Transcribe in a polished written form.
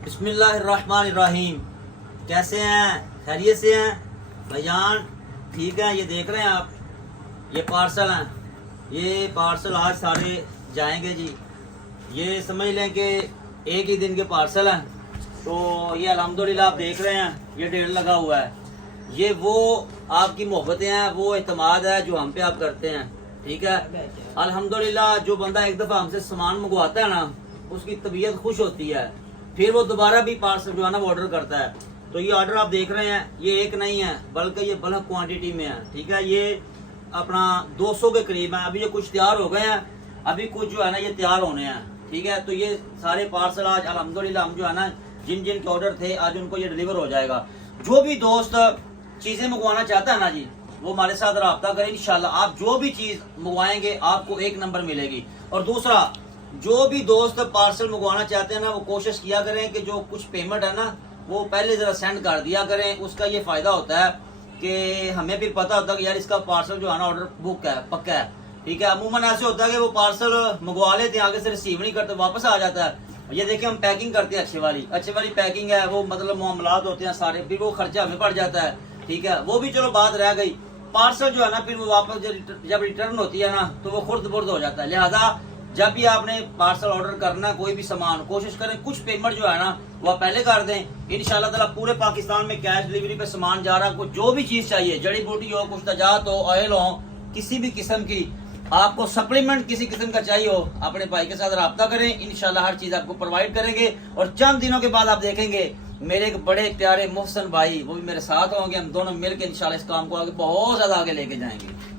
बिस्मिल्लाहिर्रहमानिर्रहीम। कैसे हैं? खैरियत से हैं भाईजान? ठीक है। ये देख रहे हैं आप, ये पार्सल हैं। ये पार्सल आज सारे जाएंगे जी। ये समझ लें कि एक ही दिन के पार्सल हैं। तो ये अल्हम्दुलिल्लाह आप देख रहे हैं, ये ढेर लगा हुआ है। ये वो आपकी मोहब्बतें हैं, वो एतमाद है जो हम पे आप करते हैं। ठीक है। अल्हम्दुलिल्लाह जो बंदा एक दफ़ा हमसे सामान मंगवाता है ना, उसकी तबीयत खुश होती है, फिर वो दोबारा भी पार्सल जो है ना वो ऑर्डर करता है। तो ये ऑर्डर आप देख रहे हैं, ये एक नहीं है बल्कि ये बल्क क्वांटिटी में है। ठीक है। ये अपना 200 के करीब है। अभी ये कुछ तैयार हो गए हैं, अभी कुछ जो है ना ये तैयार होने हैं। ठीक है। तो ये सारे पार्सल आज अल्हम्दुलिल्लाह हम जो है ना जिन जिन के ऑर्डर थे आज उनको ये डिलीवर हो जाएगा। जो भी दोस्त चीजें मंगवाना चाहता है ना जी, वो हमारे साथ रब्ता करें। इंशाल्लाह आप जो भी चीज मंगवाएंगे आपको एक नंबर मिलेगी। और दूसरा, जो भी दोस्त पार्सल मंगवाना चाहते हैं ना, वो कोशिश किया करें कि जो कुछ पेमेंट है ना वो पहले जरा सेंड कर दिया करें। उसका ये फायदा होता है कि हमें फिर पता होता है कि यार इसका पार्सल जो है ना ऑर्डर बुक है, पक्का है। ठीक है। अमूमन ऐसे होता है कि वो पार्सल मंगवा लेते हैं, आगे से रिसीव नहीं करते, वापस आ जाता है। ये देखिए हम पैकिंग करते हैं, अच्छी वाली पैकिंग है वो, मतलब मामलात होते हैं सारे, फिर वो खर्चा हमें पड़ जाता है। ठीक है। वो भी चलो बात रह गई। पार्सल जो है ना फिर वो वापस जब रिटर्न होती है ना तो वो खुर्द बुर्द हो जाता है। लिहाजा जब भी आपने पार्सल ऑर्डर करना है कोई भी सामान, कोशिश करें कुछ पेमेंट जो है ना वो पहले कर दें। इंशाल्लाह ताला पूरे पाकिस्तान में कैश डिलीवरी पे सामान जा रहा है। कुछ जो भी चीज चाहिए, जड़ी बूटी हो, कुछ तजात हो, ऑयल हो, किसी भी किस्म की आपको सप्लीमेंट किसी किस्म का चाहिए हो, अपने भाई के साथ रब्ता करें। इंशाल्लाह हर चीज आपको प्रोवाइड करेंगे। और चंद दिनों के बाद आप देखेंगे मेरे एक बड़े प्यारे मोहसन भाई वो भी मेरे साथ होंगे। हम दोनों मिलकर इंशाल्लाह इस काम को आगे बहुत ज्यादा आगे लेके जाएंगे।